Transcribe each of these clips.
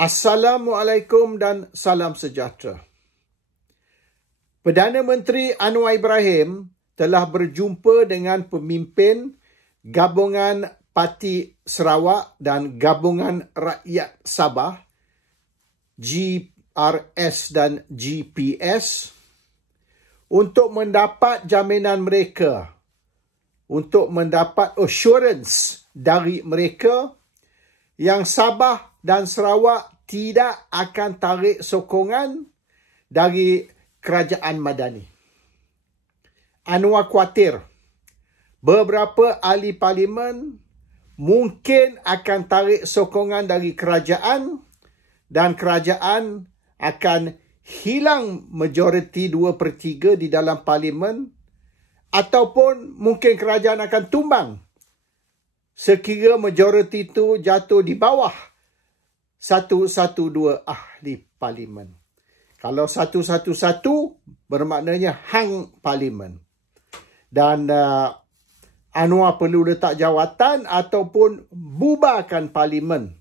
Assalamualaikum dan salam sejahtera. Perdana Menteri Anwar Ibrahim telah berjumpa dengan pemimpin Gabungan Parti Sarawak dan Gabungan Rakyat Sabah, GRS dan GPS, untuk mendapat jaminan mereka, untuk mendapat assurance dari mereka yang Sabah dan Sarawak tidak akan tarik sokongan dari kerajaan madani. Anwar khawatir beberapa ahli parlimen mungkin akan tarik sokongan dari kerajaan dan kerajaan akan hilang majoriti 2/3 di dalam parlimen, ataupun mungkin kerajaan akan tumbang sekira majoriti itu jatuh di bawah 112 ahli parlimen. Kalau 111 bermaknanya hang parlimen. Dan Anwar perlu letak jawatan ataupun bubarkan parlimen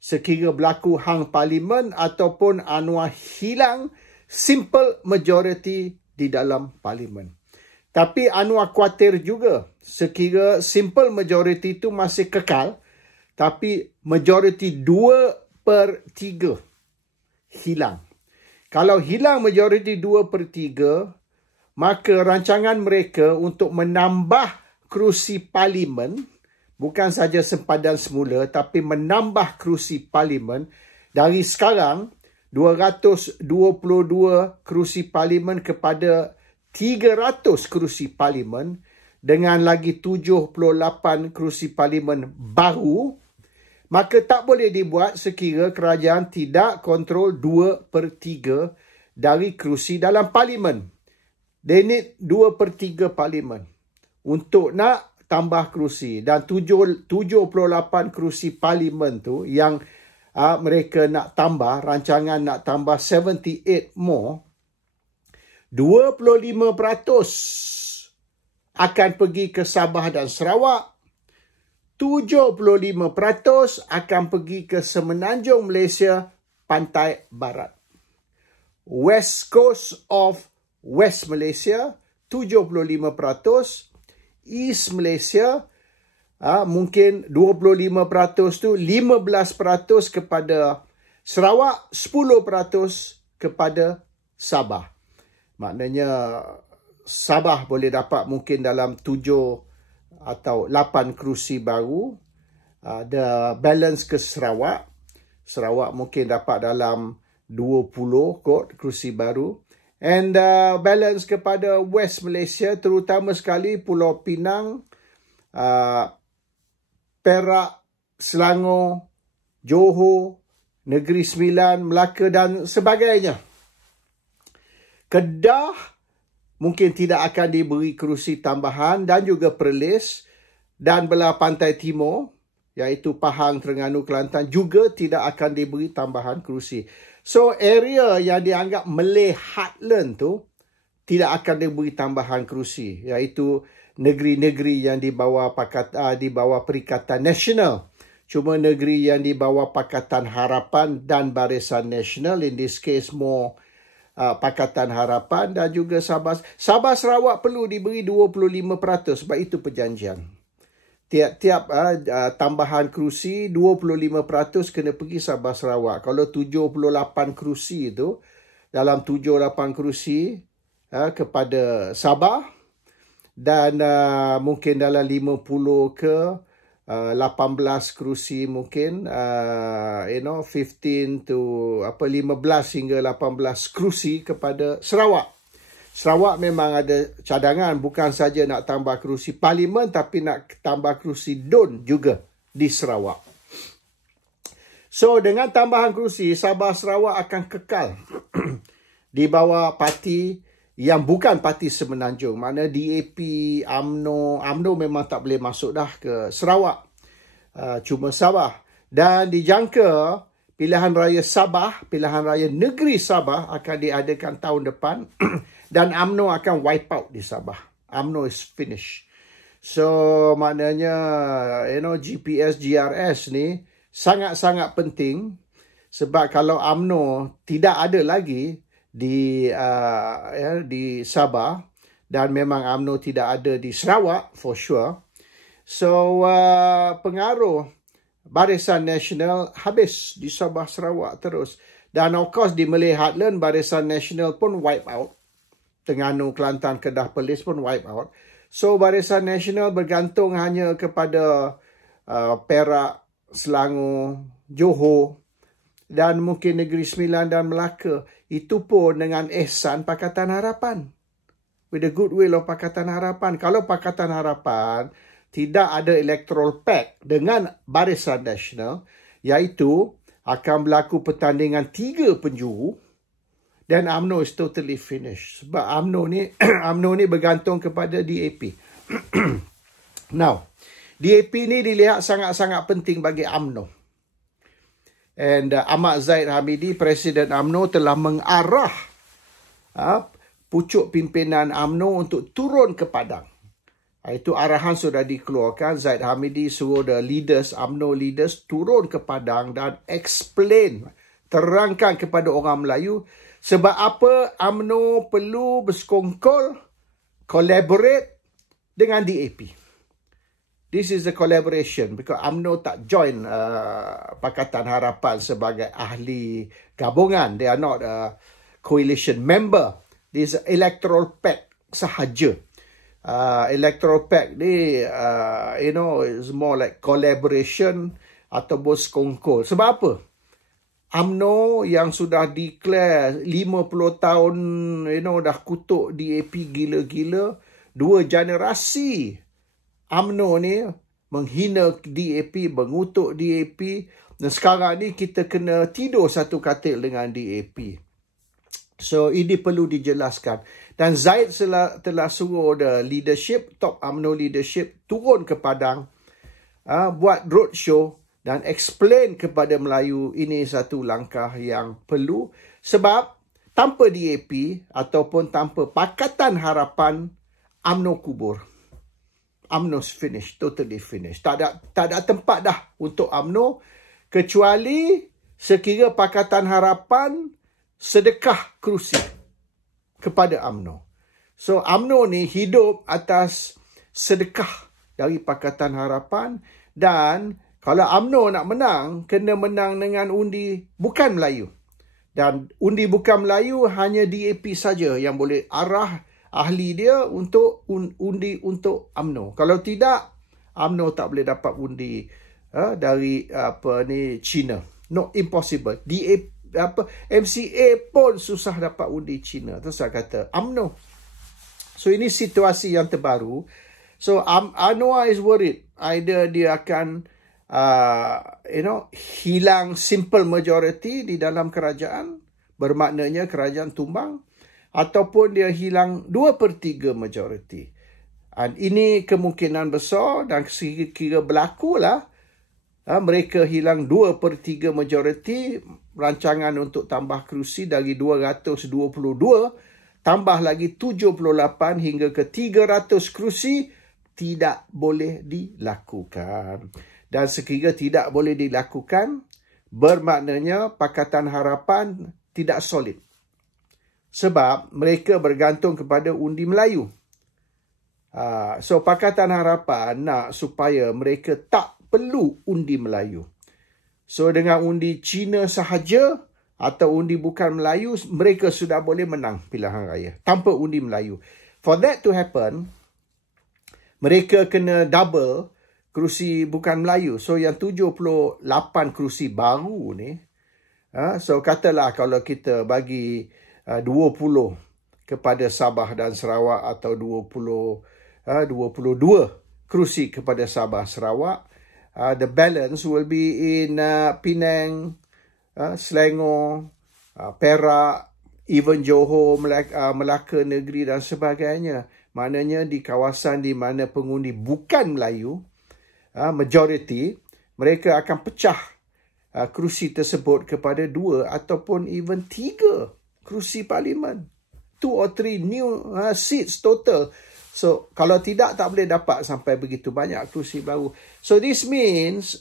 sekira berlaku hang parlimen ataupun Anwar hilang simple majority di dalam parlimen. Tapi Anwar khawatir juga sekira simple majority itu masih kekal, tapi majority 2/3 hilang. Kalau hilang majoriti 2/3, maka rancangan mereka untuk menambah kerusi parlimen, bukan saja sempadan semula, tapi menambah kerusi parlimen dari sekarang 222 kerusi parlimen kepada 300 kerusi parlimen, dengan lagi 78 kerusi parlimen baru, maka tak boleh dibuat sekira kerajaan tidak kontrol 2/3 dari kerusi dalam parlimen. They need 2/3 parlimen untuk nak tambah kerusi. Dan 78 kerusi parlimen tu yang mereka nak tambah, rancangan nak tambah 78 more, 25% akan pergi ke Sabah dan Sarawak, 75% akan pergi ke Semenanjung Malaysia Pantai Barat. West Coast of West Malaysia 75%, East Malaysia mungkin 25% tu 15% kepada Sarawak, 10% kepada Sabah. Maknanya Sabah boleh dapat mungkin dalam 7 atau 8 kerusi baru. Ada balance ke Sarawak. Sarawak mungkin dapat dalam 20 kot kerusi baru. And balance kepada West Malaysia, terutama sekali Pulau Pinang, Perak, Selangor, Johor, Negeri Sembilan, Melaka dan sebagainya. Kedah mungkin tidak akan diberi kerusi tambahan, dan juga Perlis, dan belah pantai timur iaitu Pahang, Terengganu, Kelantan juga tidak akan diberi tambahan kerusi. So area yang dianggap Malay Heartland tu tidak akan diberi tambahan kerusi, iaitu negeri-negeri yang di bawah Perikatan Nasional. Cuma negeri yang di bawah Pakatan Harapan dan Barisan Nasional, in this case more Pakatan Harapan, dan juga Sabah Sarawak perlu diberi 25%, sebab itu perjanjian. Tiap-tiap tambahan kerusi 25% kena pergi Sabah Sarawak. Kalau 78 kerusi itu, dalam 78 kerusi kepada Sabah, dan mungkin dalam 50 ke 18 kerusi mungkin 15 hingga 18 kerusi kepada Sarawak. Sarawak memang ada cadangan, bukan saja nak tambah kerusi parlimen, tapi nak tambah kerusi DUN juga di Sarawak. So dengan tambahan kerusi, Sabah Sarawak akan kekal di bawah parti yang bukan parti Semenanjung. Mana DAP, UMNO memang tak boleh masuk dah ke Sarawak. Cuma Sabah. Dan dijangka pilihan raya Sabah, pilihan raya negeri Sabah akan diadakan tahun depan. Dan UMNO akan wipe out di Sabah. UMNO is finished. So maknanya GPS GRS ni sangat-sangat penting Sebab kalau UMNO tidak ada lagi di Sabah, dan memang UMNO tidak ada di Sarawak for sure, so pengaruh Barisan Nasional habis di Sabah Sarawak terus. Dan of course di Malay Heartland, Barisan Nasional pun wipe out. Terengganu, Kelantan, Kedah, Perlis pun wipe out. So Barisan Nasional bergantung hanya kepada Perak, Selangor, Johor dan mungkin Negeri Sembilan dan Melaka. Itu pun dengan ihsan Pakatan Harapan. With the goodwill of Pakatan Harapan. Kalau Pakatan Harapan tidak ada electoral pact dengan Barisan Nasional, iaitu akan berlaku pertandingan 3 penjuru, dan UMNO is totally finished. Sebab UMNO ni bergantung kepada DAP. Now, DAP ni dilihat sangat-sangat penting bagi UMNO. And Ahmad Zahid Hamidi, Presiden UMNO, telah mengarah pucuk pimpinan UMNO untuk turun ke Padang. Itu arahan sudah dikeluarkan. Zahid Hamidi suruh the leaders, UMNO leaders, turun ke Padang dan explain, terangkan kepada orang Melayu sebab apa UMNO perlu bersekongkol, collaborate dengan DAP. This is a collaboration because UMNO tak join Pakatan Harapan sebagai ahli gabungan. They are not a coalition member. This is electoral pact sahaja. Electoral pact ni, is more like collaboration ataupun sekongkol. Sebab apa? UMNO yang sudah declare 50 tahun, dah kutuk DAP gila-gila. 2 generasi UMNO ni menghina DAP, mengutuk DAP. Dan sekarang ni kita kena tidur satu katil dengan DAP. So, ini perlu dijelaskan. Dan Zahid telah suruh the leadership, top UMNO leadership, turun ke Padang, buat roadshow dan explain kepada Melayu ini satu langkah yang perlu. Sebab tanpa DAP ataupun tanpa Pakatan Harapan, UMNO kubur. UMNO's finished, totally finished. Tak ada tempat dah untuk UMNO kecuali sekira Pakatan Harapan sedekah kerusi kepada UMNO. So UMNO ni hidup atas sedekah dari Pakatan Harapan, dan kalau UMNO nak menang, kena menang dengan undi bukan Melayu. Dan undi bukan Melayu hanya DAP saja yang boleh arah ahli dia untuk undi untuk UMNO. Kalau tidak, UMNO tak boleh dapat undi dari China. No, impossible. MCA pun susah dapat undi China. Terus saya kata UMNO. So ini situasi yang terbaru. So Anwar is worried. Either dia akan hilang simple majority di dalam kerajaan, bermaknanya kerajaan tumbang, ataupun dia hilang 2/3 majority. Dan ini kemungkinan besar, dan kira berlakulah mereka hilang 2/3 majority. Rancangan untuk tambah kerusi dari 222 tambah lagi 78 hingga ke 300 kerusi tidak boleh dilakukan. Dan sekiranya tidak boleh dilakukan, bermaknanya Pakatan Harapan tidak solid. Sebab mereka bergantung kepada undi Melayu. So Pakatan Harapan nak supaya mereka tak perlu undi Melayu. So dengan undi Cina sahaja atau undi bukan Melayu, mereka sudah boleh menang pilihan raya tanpa undi Melayu. For that to happen, mereka kena double kerusi bukan Melayu. So yang 78 kerusi baru ni, so katalah kalau kita bagi 20 kepada Sabah dan Sarawak atau 22 kerusi kepada Sabah Sarawak, the balance will be in Penang, Selangor, Perak, even Johor, Melaka Negeri dan sebagainya. Maknanya di kawasan di mana pengundi bukan Melayu, majority, mereka akan pecah kerusi tersebut kepada 2 ataupun even 3 kerusi parlimen. 2 or 3 new seats total. So, kalau tidak, tak boleh dapat sampai begitu banyak kerusi baru. So, this means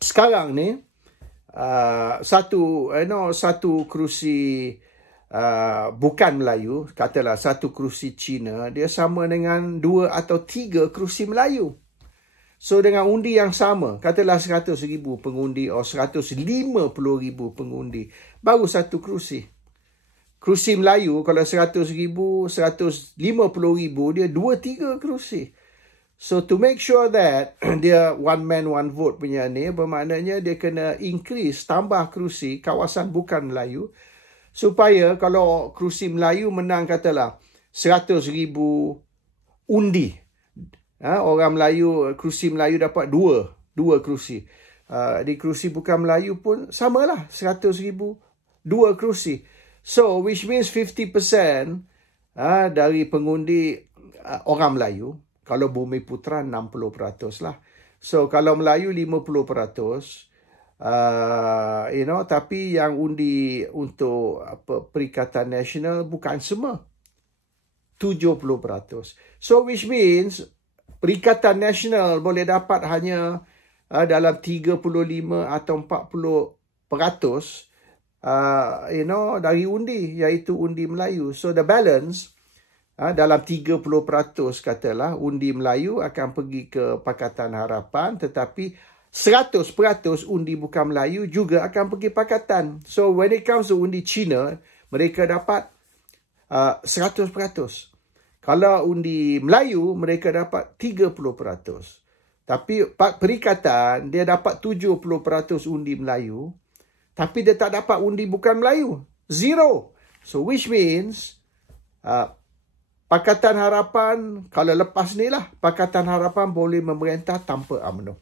sekarang ni, satu kerusi bukan Melayu, katalah satu kerusi Cina, dia sama dengan 2 atau 3 kerusi Melayu. So dengan undi yang sama, katalah 100,000 pengundi atau 150,000 pengundi, baru satu kerusi. Kerusi Melayu kalau 100,000, 150,000, dia 2-3 kerusi. So to make sure that dia one man one vote punya ni, bermaknanya dia kena increase, tambah kerusi kawasan bukan Melayu, supaya kalau kerusi Melayu menang katalah 100,000 undi, orang Melayu, kerusi Melayu dapat 2 kerusi. Di kerusi bukan Melayu pun samalah, 100,000, 2 kerusi. So which means 50% dari pengundi orang Melayu. Kalau Bumi Putra 60% lah. So kalau Melayu 50%, tapi yang undi untuk Perikatan Nasional bukan semua. 70%. So which means Perikatan Nasional boleh dapat hanya dalam 35 atau 40% dari undi, iaitu undi Melayu. So the balance, dalam 30% katalah, undi Melayu akan pergi ke Pakatan Harapan, tetapi 100% undi bukan Melayu juga akan pergi Pakatan. So when it comes to undi Cina, mereka dapat 100%. Kalau undi Melayu, mereka dapat 30%. Tapi Perikatan, dia dapat 70% undi Melayu, tapi dia tak dapat undi bukan Melayu. 0. So which means Pakatan Harapan, kalau lepas ni lah, Pakatan Harapan boleh memerintah tanpa UMNO.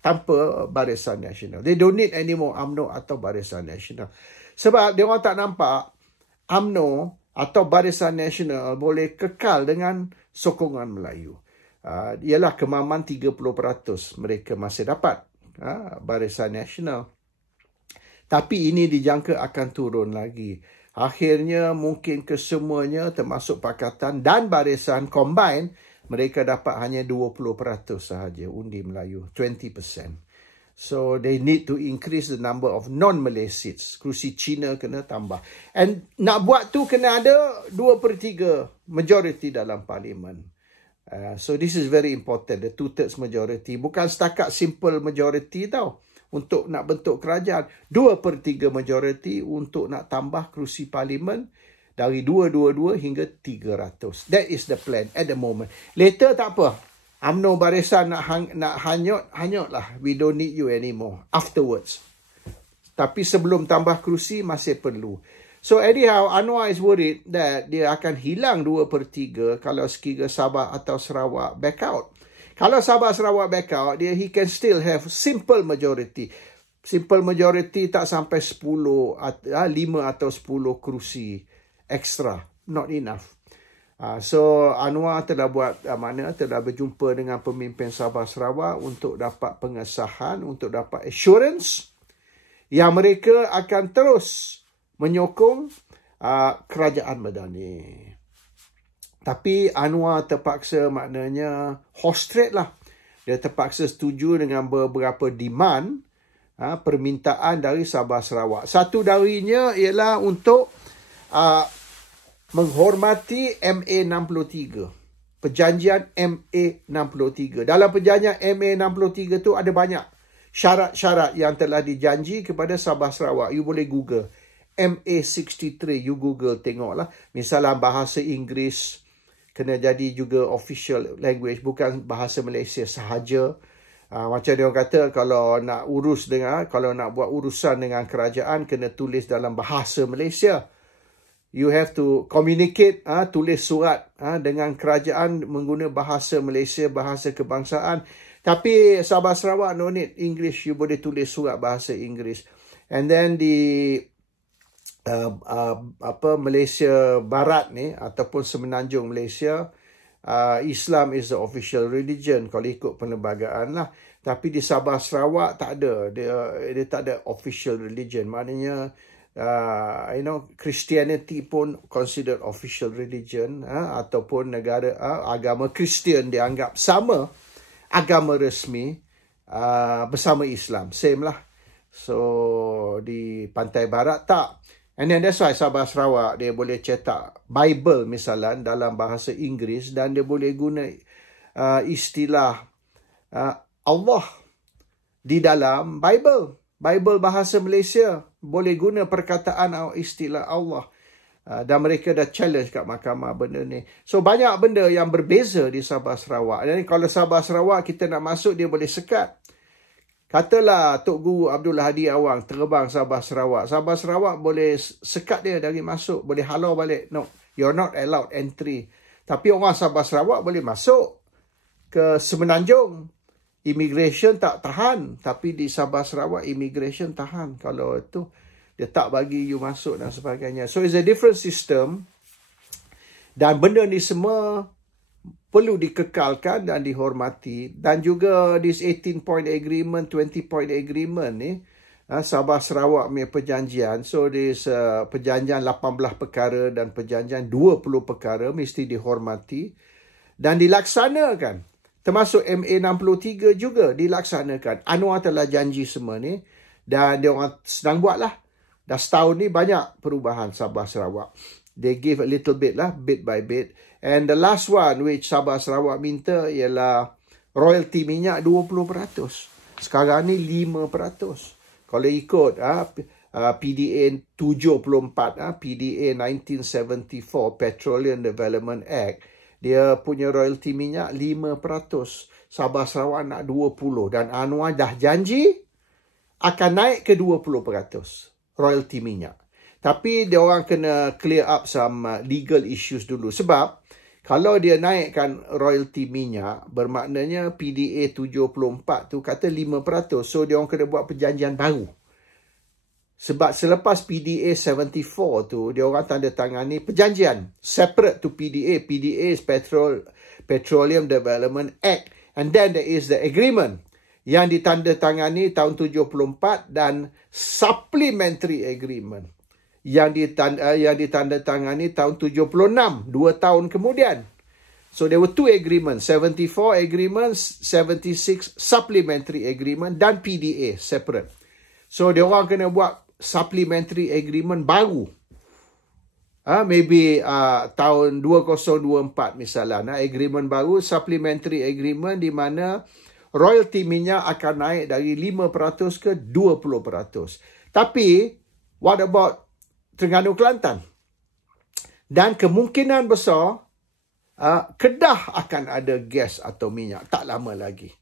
Tanpa Barisan Nasional. They don't need any more UMNO atau Barisan Nasional. Sebab dia orang tak nampak UMNO atau Barisan Nasional boleh kekal dengan sokongan Melayu. Ialah kemaman 30% mereka masih dapat Barisan Nasional. Tapi ini dijangka akan turun lagi. Akhirnya mungkin kesemuanya termasuk Pakatan dan Barisan combine, mereka dapat hanya 20% sahaja undi Melayu, 20%. So they need to increase the number of non-Malay seats. Kerusi Cina kena tambah. And nak buat tu kena ada 2/3 majority dalam parlimen. So this is very important, the 2/3 majority. Bukan setakat simple majority tau. Untuk nak bentuk kerajaan, 2/3 majority untuk nak tambah kerusi parlimen dari 222 hingga 300. That is the plan at the moment. Later tak apa. UMNO Barisan nak hanyut lah. We don't need you anymore. Afterwards. Tapi sebelum tambah kerusi masih perlu. So anyhow, Anwar is worried that dia akan hilang 2/3 kalau sekiranya Sabah atau Sarawak back out. Kalau Sabah Sarawak back out, he can still have simple majority. Simple majority tak sampai 5 atau 10 kerusi extra. Not enough. So Anwar telah telah berjumpa dengan pemimpin Sabah Sarawak untuk dapat pengesahan, untuk dapat assurance yang mereka akan terus menyokong kerajaan Madani. Tapi Anwar terpaksa maknanya horse trade lah. Dia terpaksa setuju dengan beberapa demand, permintaan dari Sabah Sarawak. Satu darinya ialah untuk menghormati MA63. Perjanjian MA63. Dalam perjanjian MA63 tu ada banyak syarat-syarat yang telah dijanji kepada Sabah Sarawak. You boleh Google. MA63, you Google tengoklah. Misalnya bahasa Inggeris kena jadi juga official language, bukan bahasa Malaysia sahaja. Macam dia orang kata, kalau nak buat urusan dengan kerajaan, kena tulis dalam bahasa Malaysia. You have to communicate, tulis surat dengan kerajaan menggunakan bahasa Malaysia, bahasa kebangsaan. Tapi Sabah Sarawak no need English, you boleh tulis surat bahasa Inggeris. And then di Malaysia Barat ni ataupun Semenanjung Malaysia, Islam is the official religion kalau ikut perlembagaan lah. Tapi di Sabah Sarawak tak ada, dia tak ada official religion. Maknanya Christianity pun considered official religion, ataupun negara agama Kristian dianggap sama agama resmi bersama Islam, same lah. So di pantai barat tak. And then that's why Sabah Sarawak dia boleh cetak Bible misalnya dalam bahasa Inggeris, dan dia boleh guna istilah Allah di dalam Bible. Bible bahasa Malaysia boleh guna perkataan istilah Allah. Dan mereka dah challenge kat mahkamah benda ni. So banyak benda yang berbeza di Sabah Sarawak. Dan kalau Sabah Sarawak kita nak masuk, dia boleh sekat. Katalah Tok Guru Abdul Hadi Awang terbang Sabah Sarawak. Sabah Sarawak boleh sekat dia dari masuk. Boleh halau balik. No, you're not allowed entry. Tapi orang Sabah Sarawak boleh masuk ke Semenanjung. Immigration tak tahan. Tapi di Sabah Sarawak, immigration tahan. Kalau itu, dia tak bagi you masuk dan sebagainya. So, it's a different system. Dan benda ni semua perlu dikekalkan dan dihormati. Dan juga this 18-point agreement, 20-point agreement ni, Sabah Sarawak punya perjanjian. So, this perjanjian 18 perkara dan perjanjian 20 perkara mesti dihormati dan dilaksanakan. Termasuk MA63 juga dilaksanakan. Anwar telah janji semua ni dan dia orang sedang buat lah. Dah setahun ni banyak perubahan Sabah Sarawak. They give a little bit lah, bit by bit. And the last one which Sabah Sarawak minta ialah royalty minyak 20%. Sekarang ni 5%. Kalau ikut PDA 74, PDA 1974, Petroleum Development Act, dia punya royalty minyak 5%. Sabah Sarawak nak 20%. Dan Anwar dah janji akan naik ke 20%. Royalty minyak. Tapi dia orang kena clear up some legal issues dulu. Sebab kalau dia naikkan royalty minyak, bermaknanya PDA 74 tu kata 5%. So dia orang kena buat perjanjian baru. Sebab selepas PDA 74 tu, dia orang tanda tangani perjanjian separate to PDA. PDA is Petroleum Development Act. And then there is the agreement yang ditandatangani tahun 74 dan supplementary agreement yang ditandatangani tahun 76, 2 tahun kemudian. So there were 2 agreements, 74 agreements, 76 supplementary agreement dan PDA separate. So dia orang kena buat supplementary agreement baru. Maybe tahun 2024 misalnya, agreement baru, supplementary agreement di mana royalty minyak akan naik dari 5% ke 20%. Tapi, what about Terengganu Kelantan? Dan kemungkinan besar, Kedah akan ada gas atau minyak. Tak lama lagi.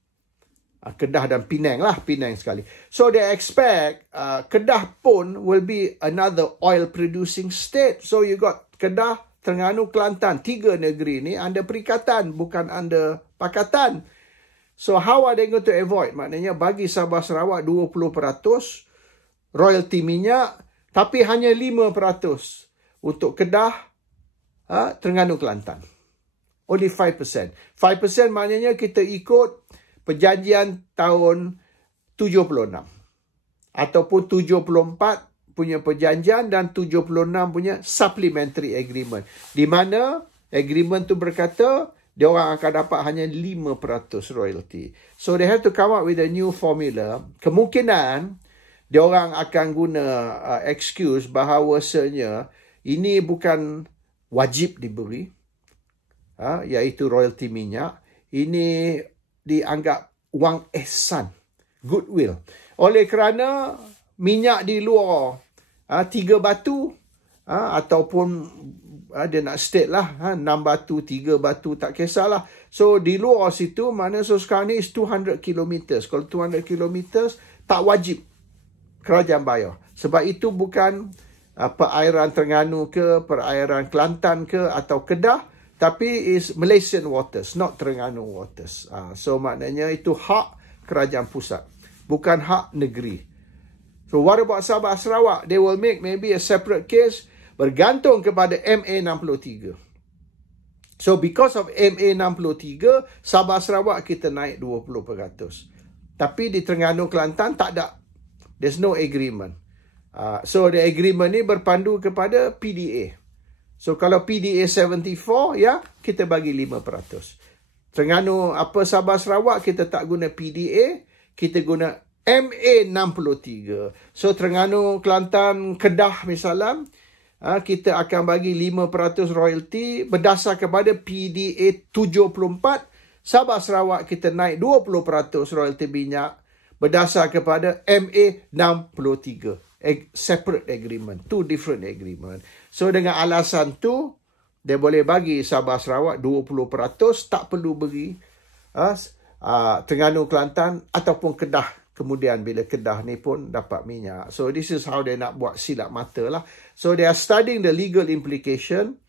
Kedah dan Penang lah. Penang sekali. So, they expect Kedah pun will be another oil producing state. So, you got Kedah, Terengganu Kelantan. 3 negeri ni under perikatan, bukan under pakatan. So, how are they going to avoid? Maknanya bagi Sabah Sarawak 20% royalty minyak, tapi hanya 5% untuk Kedah, Terengganu Kelantan. Only 5%. 5% maknanya kita ikut perjanjian tahun 76. Ataupun 74 punya perjanjian dan 76 punya supplementary agreement. Di mana agreement tu berkata, dia orang akan dapat hanya 5% royalty. So, they have to come up with a new formula. Kemungkinan, dia orang akan guna excuse bahawasanya ini bukan wajib diberi, iaitu royalty minyak. Ini dianggap wang ihsan, goodwill. Oleh kerana minyak di luar 3 batu, ataupun dia nak state lah 6 batu, 3 batu, tak kisahlah. So di luar situ, mana so sekarang ni is 200 km. Kalau 200 km tak wajib kerajaan bayar. Sebab itu bukan perairan Terengganu ke, perairan Kelantan ke atau Kedah, tapi is Malaysian waters, not Terengganu waters. So maknanya itu hak kerajaan pusat, bukan hak negeri. So what about Sabah Sarawak? They will make maybe a separate case bergantung kepada MA63. So, because of MA63, Sabah Sarawak kita naik 20%. Tapi di Terengganu Kelantan tak ada. There's no agreement. So, the agreement ni berpandu kepada PDA. So, kalau PDA 74, ya, kita bagi 5%. Terengganu Sabah Sarawak kita tak guna PDA, kita guna MA 63. So Terengganu, Kelantan, Kedah misalnya, kita akan bagi 5% royalty berdasar kepada PDA 74. Sabah Sarawak kita naik 20% royalty minyak berdasar kepada MA 63. Separate agreement. Two different agreement. So dengan alasan tu, dia boleh bagi Sabah Sarawak 20%, tak perlu beri Terengganu, Kelantan ataupun Kedah. Kemudian bila Kedah ni pun dapat minyak. So this is how they nak buat silap mata lah. So they are studying the legal implication.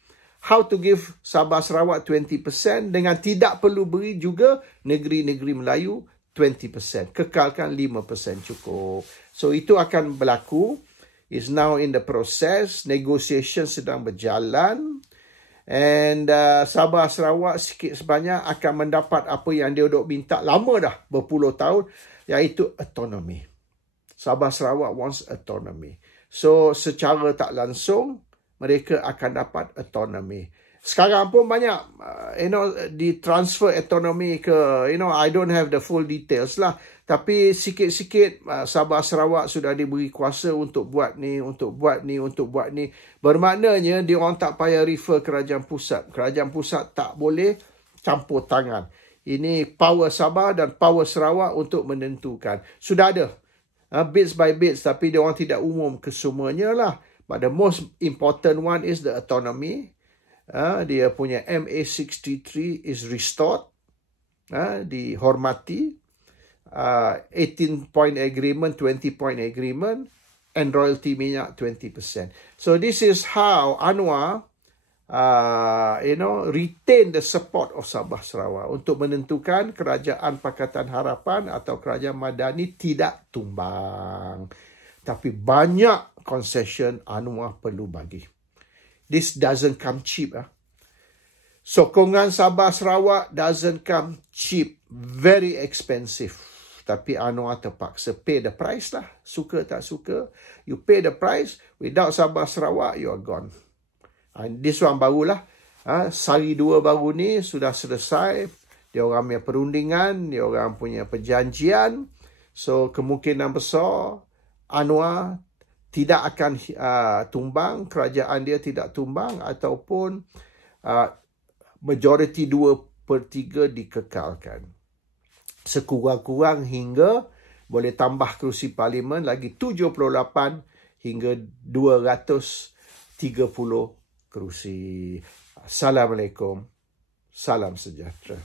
How to give Sabah Sarawak 20% dengan tidak perlu beri juga negeri-negeri Melayu 20%. Kekalkan 5% cukup. So itu akan berlaku. Is now in the process. Negotiation sedang berjalan. And Sabah Sarawak sikit sebanyak akan mendapat apa yang dia duk minta lama dah, berpuluh tahun, iaitu autonomy. Sabah Sarawak wants autonomy. So secara tak langsung mereka akan dapat autonomy. Sekarang pun banyak ditransfer autonomy ke, I don't have the full details lah. Tapi sikit-sikit Sabah Sarawak sudah diberi kuasa untuk buat ni, untuk buat ni, untuk buat ni. Bermaknanya dia orang tak payah refer kerajaan pusat. Kerajaan pusat tak boleh campur tangan. Ini power Sabah dan power Sarawak untuk menentukan. Sudah ada bits by bits, tapi dia orang tidak umum kesemuanya lah. But the most important one is the autonomy. Dia punya MA63 is restored. Dihormati. 18-point agreement, 20-point agreement, and royalty minyak 20%. So this is how Anwar, retain the support of Sabah Sarawak untuk menentukan kerajaan Pakatan Harapan atau kerajaan Madani tidak tumbang. Tapi banyak concession Anwar perlu bagi. This doesn't come cheap. Sokongan Sabah Sarawak doesn't come cheap. Very expensive. Tapi Anwar terpaksa pay the price lah. Suka tak suka. You pay the price. Without Sabah Sarawak, you are gone. This one barulah. Sari 2 baru ni sudah selesai. Dia orang punya perundingan. Dia orang punya perjanjian. So, kemungkinan besar Anwar tidak akan tumbang. Kerajaan dia tidak tumbang. Ataupun majoriti 2/3 dikekalkan. Sekurang-kurang hingga boleh tambah kerusi parlimen lagi 78 hingga 230 kerusi. Assalamualaikum. Salam sejahtera.